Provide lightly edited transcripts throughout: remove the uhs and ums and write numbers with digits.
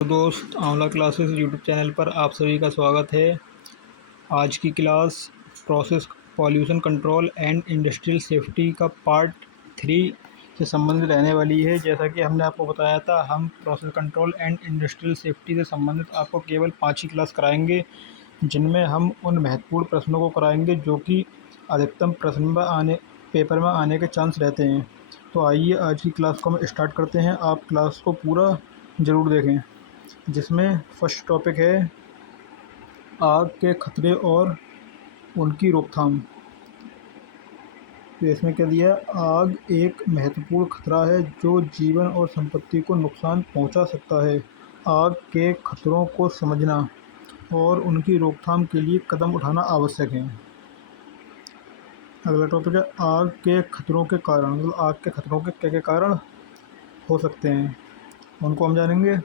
तो दोस्त आंवला क्लासेस यूट्यूब चैनल पर आप सभी का स्वागत है। आज की class process pollution control and industrial safety का पार्ट 3 से संबंधित रहने वाली है। जैसा कि हमने आपको बताया था, हम process control and industrial safety से संबंधित आपको केवल 5 ही क्लास कराएंगे, जिनमें हम उन महत्वपूर्ण प्रश्नों को कराएंगे जो कि अधिकतम पेपर में आने के चांस रहते हैं। तो आइए आज की क्लास को हम स्टार्ट करते हैं। आप क्लास को पूरा ज़रूर देखें, जिसमें फर्स्ट टॉपिक है आग के खतरे और उनकी रोकथाम। तो इसमें क्या दिया है, आग एक महत्वपूर्ण खतरा है जो जीवन और संपत्ति को नुकसान पहुंचा सकता है। आग के खतरों को समझना और उनकी रोकथाम के लिए कदम उठाना आवश्यक है। अगला टॉपिक है आग के खतरों के कारण। मतलब आग के खतरों के क्या क्या कारण हो सकते हैं, उनको हम जानेंगे।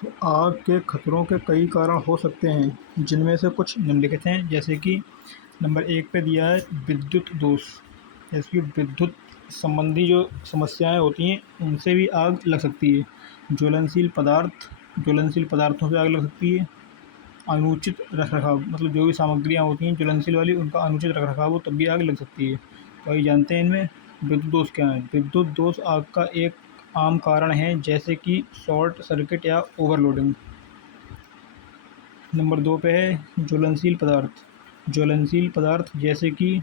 तो आग के खतरों के कई कारण हो सकते हैं, जिनमें से कुछ निम्नलिखित हैं। जैसे कि नंबर 1 पे दिया है विद्युत दोष। जैसे कि विद्युत संबंधी जो समस्याएं होती हैं, उनसे भी आग लग सकती है। ज्वलनशील पदार्थों से आग लग सकती है। अनुचित रखरखाव, मतलब जो भी सामग्रियाँ होती हैं ज्वलनशील वाली, उनका अनुचित रखरखाव हो तब भी आग लग सकती है। तो आइए जानते हैं इनमें विद्युत दोष क्या है। विद्युत दोष आग का एक आम कारण है, जैसे कि शॉर्ट सर्किट या ओवरलोडिंग। नंबर 2 पे है ज्वलनशील पदार्थ जैसे कि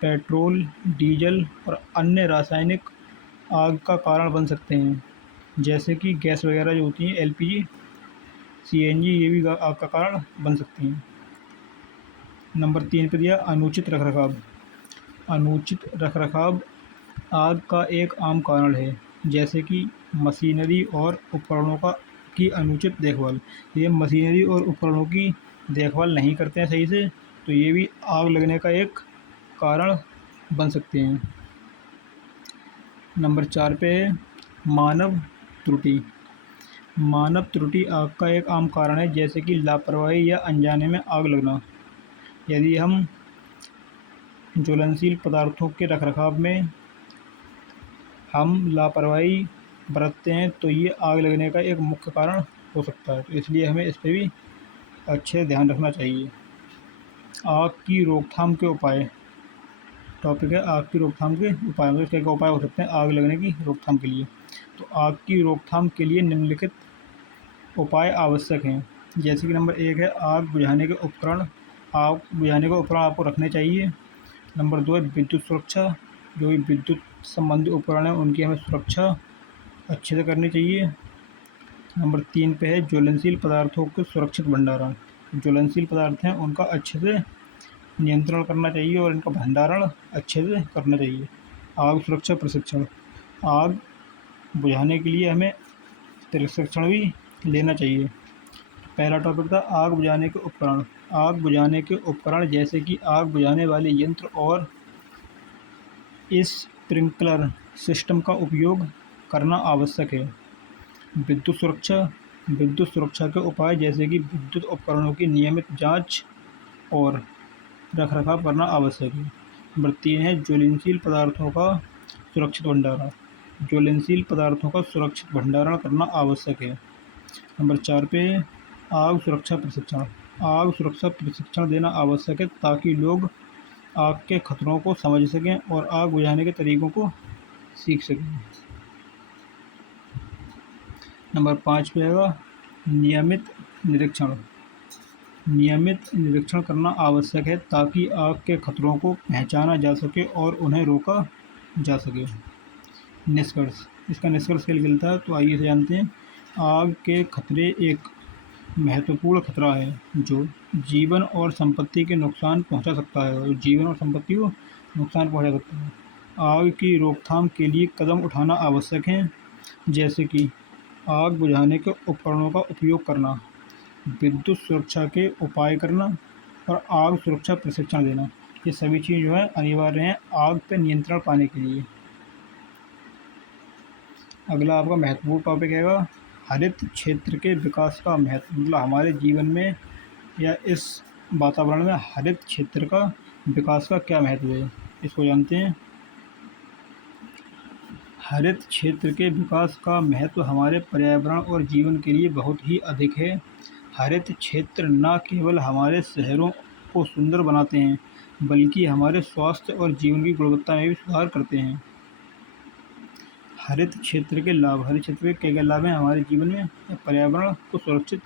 पेट्रोल, डीजल और अन्य रासायनिक आग का कारण बन सकते हैं। जैसे कि गैस वगैरह जो होती हैं, एलपीजी, सीएनजी, ये भी आग का कारण बन सकती हैं। नंबर 3 पे दिया अनुचित रखरखाव आग का एक आम कारण है, जैसे कि मशीनरी और उपकरणों की अनुचित देखभाल। ये मशीनरी और उपकरणों की देखभाल नहीं करते हैं सही से, तो ये भी आग लगने का एक कारण बन सकते हैं। नंबर 4 पे है मानव त्रुटि। मानव त्रुटि आग का एक आम कारण है, जैसे कि लापरवाही या अनजाने में आग लगना। यदि हम ज्वलनशील पदार्थों के रखरखाव में हम लापरवाही बरतते हैं, तो ये आग लगने का एक मुख्य कारण हो सकता है। तो इसलिए हमें इस पे भी अच्छे ध्यान रखना चाहिए। आग की रोकथाम के उपाय टॉपिक है। आग की रोकथाम के उपाय, मतलब क्या क्या उपाय हो सकते हैं आग लगने की रोकथाम के लिए। तो आग की रोकथाम के लिए निम्नलिखित उपाय आवश्यक हैं। जैसे कि नंबर 1 है आग बुझाने के उपकरण। आग बुझाने के उपकरण आपको रखने चाहिए। नंबर 2 है विद्युत सुरक्षा। जो भी विद्युत संबंधी उपकरण हैं, उनकी हमें सुरक्षा अच्छे से करनी चाहिए। नंबर 3 पे है ज्वलनशील पदार्थों के सुरक्षित भंडारण। ज्वलनशील पदार्थ हैं, उनका अच्छे से नियंत्रण करना चाहिए और इनका भंडारण अच्छे से करना चाहिए। आग सुरक्षा प्रशिक्षण। आग बुझाने के लिए हमें प्रशिक्षण भी लेना चाहिए। पहला टॉपिक था आग बुझाने के उपकरण। आग बुझाने के उपकरण जैसे कि आग बुझाने वाले यंत्र और स्प्रिंकलर सिस्टम का उपयोग करना आवश्यक है। विद्युत सुरक्षा के उपाय जैसे कि विद्युत उपकरणों की नियमित जांच और रखरखाव करना आवश्यक है। नंबर 3 है ज्वलनशील पदार्थों का सुरक्षित भंडारण। ज्वलनशील पदार्थों का सुरक्षित भंडारण करना आवश्यक है। नंबर 4 पे आग सुरक्षा प्रशिक्षण। आग सुरक्षा प्रशिक्षण देना आवश्यक है, ताकि लोग आग के खतरों को समझ सकें और आग बुझाने के तरीकों को सीख सकें। नंबर 5 पे आएगा नियमित निरीक्षण। नियमित निरीक्षण करना आवश्यक है, ताकि आग के खतरों को पहचाना जा सके और उन्हें रोका जा सके। निष्कर्ष, इसका निष्कर्ष क्या निकलता है, तो आइए इसे जानते हैं। आग के खतरे एक महत्वपूर्ण खतरा है जो जीवन और संपत्ति के नुकसान पहुंचा सकता है, और जीवन और संपत्ति को नुकसान पहुंचा सकता है। आग की रोकथाम के लिए कदम उठाना आवश्यक है, जैसे कि आग बुझाने के उपकरणों का उपयोग करना, विद्युत सुरक्षा के उपाय करना और आग सुरक्षा प्रशिक्षण देना। ये सभी चीज़ जो है अनिवार्य हैं आग पर नियंत्रण पाने के लिए। अगला आपका महत्वपूर्ण टॉपिक है हरित क्षेत्र के विकास का महत्व। मतलब हमारे जीवन में या इस वातावरण में हरित क्षेत्र का विकास का क्या महत्व है, इसको जानते हैं। हरित क्षेत्र के विकास का महत्व हमारे पर्यावरण और जीवन के लिए बहुत ही अधिक है। हरित क्षेत्र न केवल हमारे शहरों को सुंदर बनाते हैं, बल्कि हमारे स्वास्थ्य और जीवन की गुणवत्ता में भी सुधार करते हैं। हरित क्षेत्र के लाभ, हरित क्षेत्र के क्या क्या लाभ हैं हमारे जीवन में या पर्यावरण को सुरक्षित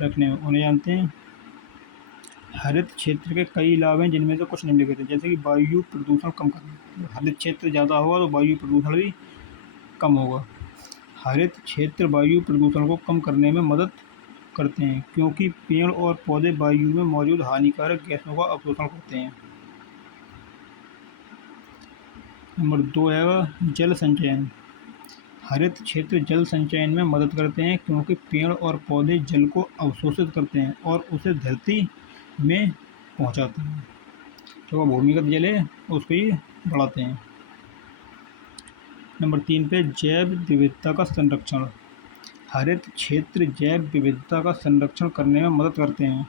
रखने में, उन्हें जानते हैं। हरित क्षेत्र के कई लाभ हैं, जिनमें से कुछ निम्नलिखित हैं, जैसे कि वायु प्रदूषण कम करना। हरित क्षेत्र ज़्यादा होगा तो वायु प्रदूषण भी कम होगा। हरित क्षेत्र वायु प्रदूषण को कम करने में मदद करते हैं, क्योंकि पेड़ और पौधे वायु में मौजूद हानिकारक गैसों का अवशोषण करते हैं। नंबर 2 है जल संचयन। हरित क्षेत्र जल संचयन में मदद करते हैं, क्योंकि पेड़ और पौधे जल को अवशोषित करते हैं और उसे धरती में पहुंचाते हैं। जो भूमिगत जल है उसको ही बढ़ाते हैं। नंबर 3 पे जैव विविधता का संरक्षण। हरित क्षेत्र जैव विविधता का संरक्षण करने में मदद करते हैं,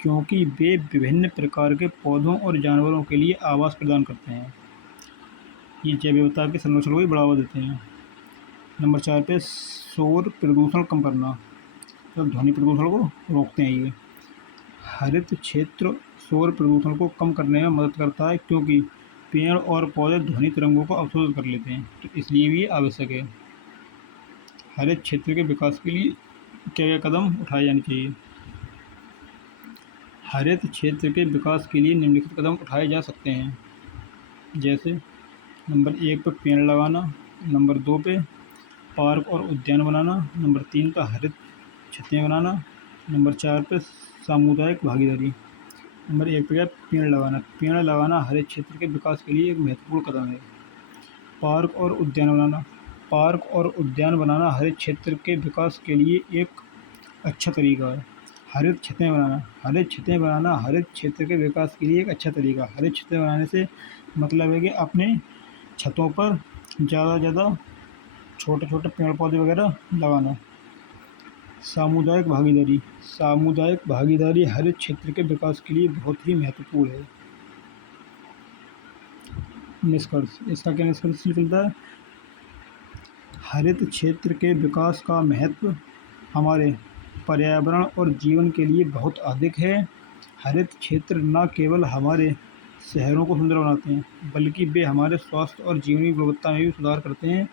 क्योंकि वे विभिन्न प्रकार के पौधों और जानवरों के लिए आवास प्रदान करते हैं। ये जैव विविधता के संरक्षण को भी बढ़ावा देते हैं। नंबर 4 पे शोर प्रदूषण कम करना, मतलब ध्वनि प्रदूषण को रोकते हैं ये। हरित क्षेत्र शोर प्रदूषण को कम करने में मदद करता है, क्योंकि पेड़ और पौधे ध्वनि तरंगों को अवशोषित कर लेते हैं, तो इसलिए भी ये आवश्यक है। हरित क्षेत्र के विकास के लिए क्या क्या कदम उठाए जाने चाहिए। हरित क्षेत्र के विकास के लिए निम्नलिखित कदम उठाए जा सकते हैं, जैसे नंबर 1 पे पेड़ लगाना, नंबर 2 पे पार्क और उद्यान बनाना, नंबर 3 पे हरित छतें बनाना, नंबर 4 पे सामुदायिक भागीदारी। नंबर 1 पे क्या पेड़ लगाना। पेड़ लगाना हरित क्षेत्र के विकास के लिए एक महत्वपूर्ण कदम है। पार्क और उद्यान बनाना। पार्क और उद्यान बनाना हरित क्षेत्र के विकास के लिए एक अच्छा तरीका है। हरित छतें बनाना। हरित छतें बनाना हरित क्षेत्र के विकास के लिए एक अच्छा तरीका है। हरित छतें बनाने से मतलब है कि अपने छतों पर ज़्यादा से ज़्यादा छोटे छोटे पेड़ पौधे वगैरह लगाना। सामुदायिक भागीदारी। सामुदायिक भागीदारी हरित क्षेत्र के विकास के लिए बहुत ही महत्वपूर्ण है। निष्कर्ष, इसका क्या निष्कर्ष निकलता है। हरित क्षेत्र के विकास का महत्व हमारे पर्यावरण और जीवन के लिए बहुत अधिक है। हरित क्षेत्र न केवल हमारे शहरों को सुंदर बनाते हैं, बल्कि वे हमारे स्वास्थ्य और जीवन की गुणवत्ता में भी सुधार करते हैं।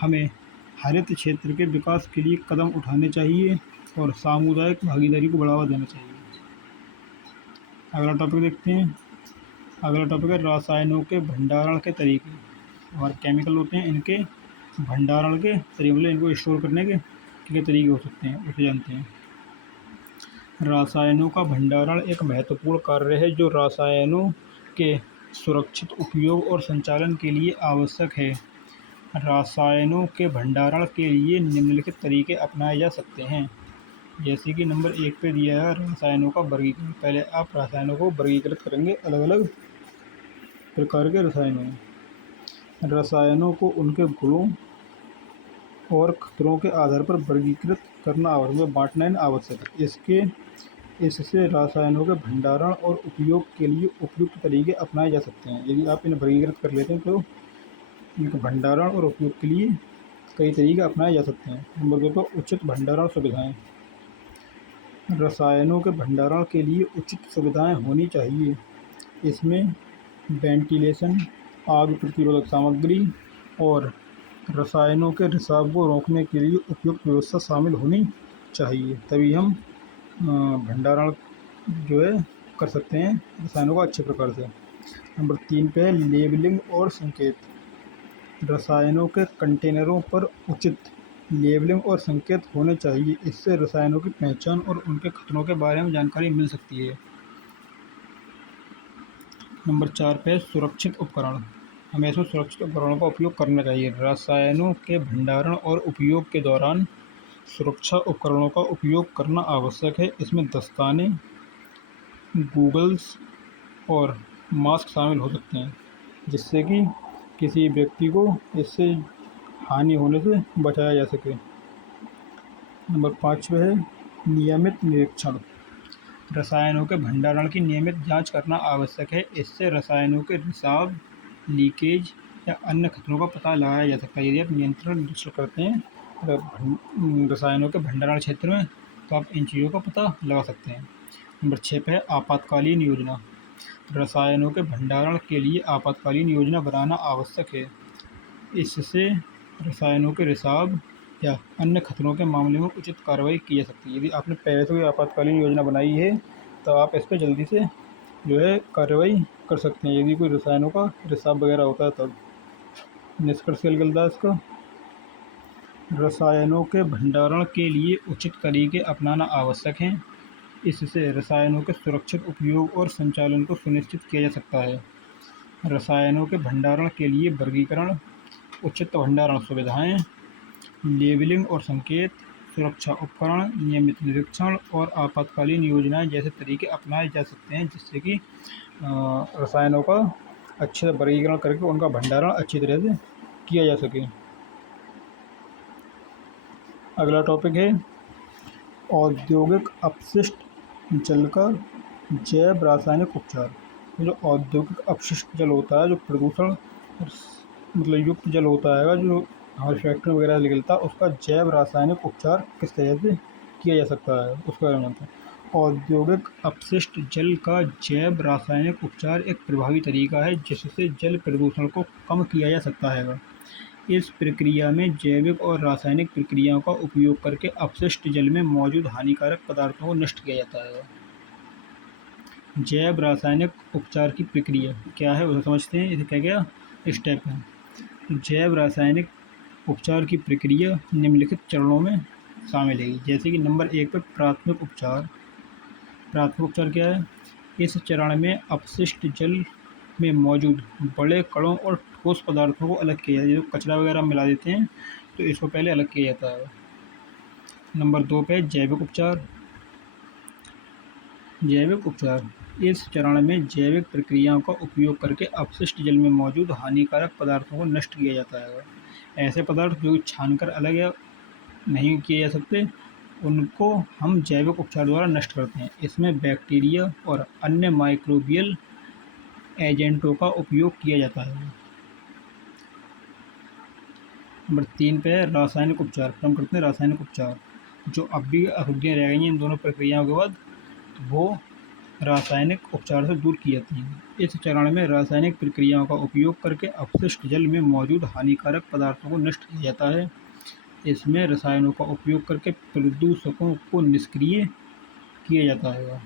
हमें हरित क्षेत्र के विकास के लिए कदम उठाने चाहिए और सामुदायिक भागीदारी को बढ़ावा देना चाहिए। अगला टॉपिक देखते हैं। अगला टॉपिक है रसायनों के भंडारण के तरीके। हमारे केमिकल होते हैं, इनके भंडारण के तरीके, मतलब इनको स्टोर करने के क्या तरीके हो सकते हैं, उसे जानते हैं। रसायनों का भंडारण एक महत्वपूर्ण कार्य है, जो रसायनों के सुरक्षित उपयोग और संचालन के लिए आवश्यक है। रसायनों के भंडारण के लिए निम्नलिखित तरीके अपनाए जा सकते हैं, जैसे कि नंबर 1 पे दिया है रसायनों का वर्गीकरण। पहले आप रसायनों को वर्गीकृत करेंगे अलग अलग प्रकार के रसायनों में। रसायनों को उनके गुणों और खतरों के आधार पर वर्गीकृत करना आवश्यक, बांटना आवश्यक है। इससे रसायनों के भंडारण और उपयोग के लिए उपयुक्त तरीके अपनाए जा सकते हैं। यदि आप इन्हें वर्गीकृत कर लेते हैं तो इनके भंडारण और उपयोग के लिए कई तरीके अपनाए जा सकते हैं। नंबर 2 पर उचित भंडारण सुविधाएं। रसायनों के भंडारण के लिए उचित सुविधाएं होनी चाहिए। इसमें वेंटिलेशन, आग प्रतिरोधक सामग्री और रसायनों के रिसाव को रोकने के लिए उपयुक्त व्यवस्था शामिल होनी चाहिए, तभी हम भंडारण जो है कर सकते हैं रसायनों का अच्छे प्रकार से। नंबर 3 पे है लेबलिंग और संकेत। रसायनों के कंटेनरों पर उचित लेबलिंग और संकेत होने चाहिए। इससे रसायनों की पहचान और उनके खतरों के बारे में जानकारी मिल सकती है। नंबर 4 पे सुरक्षित उपकरण। हमें इसमें सुरक्षित उपकरणों का उपयोग करना चाहिए। रसायनों के भंडारण और उपयोग के दौरान सुरक्षा उपकरणों का उपयोग करना आवश्यक है। इसमें दस्ताने, गूगल्स और मास्क शामिल हो सकते हैं, जिससे कि किसी व्यक्ति को इससे हानि होने से बचाया जा सके। नंबर 5 पे है नियमित निरीक्षण। रसायनों के भंडारण की नियमित जांच करना आवश्यक है। इससे रसायनों के रिसाव, लीकेज या अन्य खतरों का पता लगाया जा सकता है। यदि आप नियंत्रण निश्चित करते हैं रसायनों के भंडारण क्षेत्र में, तो आप इन चीज़ों का पता लगा सकते हैं। नंबर 6 पे है आपातकालीन योजना। रसायनों के भंडारण के लिए आपातकालीन योजना बनाना आवश्यक है। इससे रसायनों के रिसाव या अन्य खतरों के मामले में उचित कार्रवाई की जा सकती है। यदि आपने पहले से कोई आपातकालीन योजना बनाई है, तो आप इस पर जल्दी से जो है कार्रवाई कर सकते हैं, यदि कोई रसायनों का रिसाव वगैरह होता है तब। निष्कर्ष क्या निकलता है इसका? रसायनों के भंडारण के लिए उचित तरीके अपनाना आवश्यक हैं। इससे रसायनों के सुरक्षित उपयोग और संचालन को सुनिश्चित किया जा सकता है। रसायनों के भंडारण के लिए वर्गीकरण, उचित भंडारण सुविधाएं, लेबलिंग और संकेत, सुरक्षा उपकरण, नियमित निरीक्षण और आपातकालीन योजनाएं जैसे तरीके अपनाए जा सकते हैं, जिससे कि रसायनों का अच्छे से वर्गीकरण करके उनका भंडारण अच्छी तरह से किया जा सके। अगला टॉपिक है औद्योगिक अपशिष्ट जल का जैव रासायनिक उपचार। जो औद्योगिक अपशिष्ट जल होता है, जो प्रदूषण मतलब युक्त जल होता है, जो हमारी फैक्ट्री वगैरह से निकलता है, उसका जैव रासायनिक उपचार किस तरह से किया जा सकता है, उसके बारे में जानते हैं। औद्योगिक अपशिष्ट जल का जैव रासायनिक उपचार एक प्रभावी तरीका है जिससे जल प्रदूषण को कम किया जा सकता है। इस प्रक्रिया में जैविक और रासायनिक प्रक्रियाओं का उपयोग करके अपशिष्ट जल में मौजूद हानिकारक पदार्थों को नष्ट किया जाता है। जैव रासायनिक उपचार की प्रक्रिया क्या है, उसे समझते हैं। इसे क्या क्या स्टेप है। तो जैव रासायनिक उपचार की प्रक्रिया निम्नलिखित चरणों में शामिल है। जैसे कि नंबर 1 पर प्राथमिक उपचार। प्राथमिक उपचार क्या है? इस चरण में अपशिष्ट जल में मौजूद बड़े कणों और ठोस पदार्थों को अलग किया जाता है। जो कचरा वगैरह मिला देते हैं, तो इसको पहले अलग किया जाता है। नंबर 2 पे जैविक उपचार। जैविक उपचार इस चरण में जैविक प्रक्रियाओं का उपयोग करके अपशिष्ट जल में मौजूद हानिकारक पदार्थों को नष्ट किया जाता है। ऐसे पदार्थ जो छानकर अलग या नहीं किए जा सकते, उनको हम जैविक उपचार द्वारा नष्ट करते हैं। इसमें बैक्टीरिया और अन्य माइक्रोबियल एजेंटों का उपयोग किया जाता है। नंबर 3 पे है रासायनिक उपचार। हम करते हैं रासायनिक उपचार। जो अब भी अशुद्धियाँ रह गई हैं इन दोनों प्रक्रियाओं के बाद, वो रासायनिक उपचार से दूर की जाती हैं। इस चरण में रासायनिक प्रक्रियाओं का उपयोग करके अपशिष्ट जल में मौजूद हानिकारक पदार्थों को नष्ट किया जाता है। इसमें रसायनों का उपयोग करके प्रदूषकों को निष्क्रिय किया जाता है।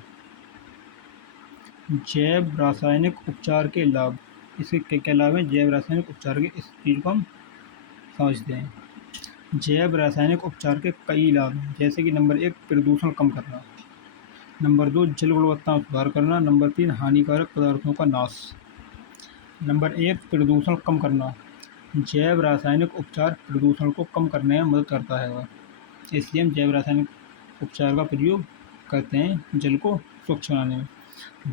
जैव रासायनिक उपचार के लाभ। इसके क्या क्या लाभ हैं जैव रासायनिक उपचार के, इस चीज़ को हम समझते हैं। जैव रासायनिक उपचार के कई लाभ हैं, जैसे कि नंबर 1 प्रदूषण कम करना, नंबर 2 जल गुणवत्ता में सुधार करना, नंबर 3 हानिकारक पदार्थों का नाश। नंबर 1 प्रदूषण कम करना। जैव रासायनिक उपचार प्रदूषण को कम करने में मदद करता है, इसलिए हम जैव रासायनिक उपचार का प्रयोग करते हैं जल को स्वच्छ बनाने में।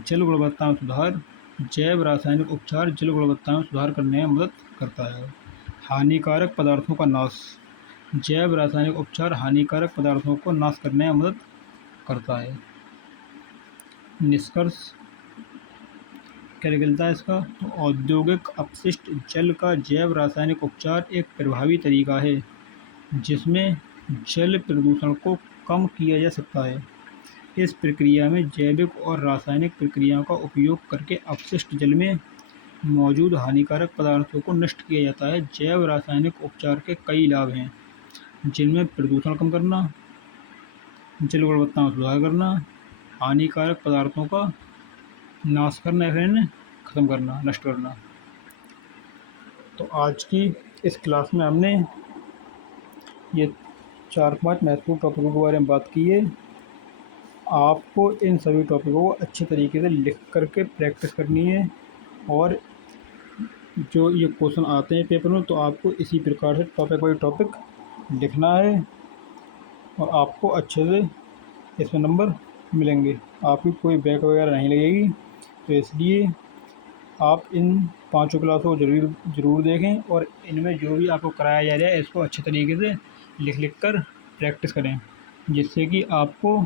जल गुणवत्ता में सुधार। जैव रासायनिक उपचार जल गुणवत्ता में सुधार करने में मदद करता है। हानिकारक पदार्थों का नाश। जैव रासायनिक उपचार हानिकारक पदार्थों को नाश करने में मदद करता है। निष्कर्ष क्या निकलता है इसका? तो औद्योगिक अपशिष्ट जल का जैव रासायनिक उपचार एक प्रभावी तरीका है जिसमें जल प्रदूषण को कम किया जा सकता है। इस प्रक्रिया में जैविक और रासायनिक प्रक्रियाओं का उपयोग करके अपशिष्ट जल में मौजूद हानिकारक पदार्थों को नष्ट किया जाता है। जैव रासायनिक उपचार के कई लाभ हैं, जिनमें प्रदूषण कम करना, जल गुणवत्ता में सुधार करना, हानिकारक पदार्थों का नाश करना या फिर ख़त्म करना, नष्ट करना। तो आज की इस क्लास में हमने ये 4-5 महत्वपूर्ण टॉपिकों के बारे में बात की है। आपको इन सभी टॉपिकों को अच्छे तरीके से लिख करके प्रैक्टिस करनी है, और जो ये क्वेश्चन आते हैं पेपर में, तो आपको इसी प्रकार से टॉपिक बाई टॉपिक लिखना है, और आपको अच्छे से इसमें नंबर मिलेंगे। आपकी कोई बैक वगैरह नहीं लगेगी। तो इसलिए आप इन 5 क्लासों को ज़रूर देखें, और इनमें जो भी आपको कराया जा रहा है इसको अच्छे तरीके से लिख कर प्रैक्टिस करें, जिससे कि आपको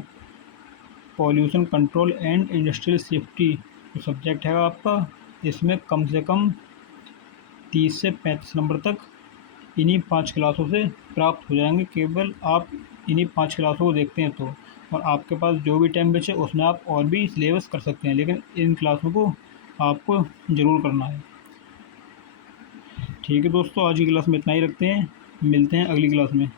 pollution control and industrial safety जो सब्जेक्ट है आपका, इसमें कम से कम 30 से 35 नंबर तक इन्हीं 5 क्लासों से प्राप्त हो जाएंगे, केवल आप इन्हीं 5 क्लासों को देखते हैं तो। और आपके पास जो भी टाइम बचे उसमें आप और भी सिलेबस कर सकते हैं, लेकिन इन क्लासों को आपको ज़रूर करना है। ठीक है दोस्तों, आज की क्लास में इतना ही रखते हैं, मिलते हैं अगली क्लास में।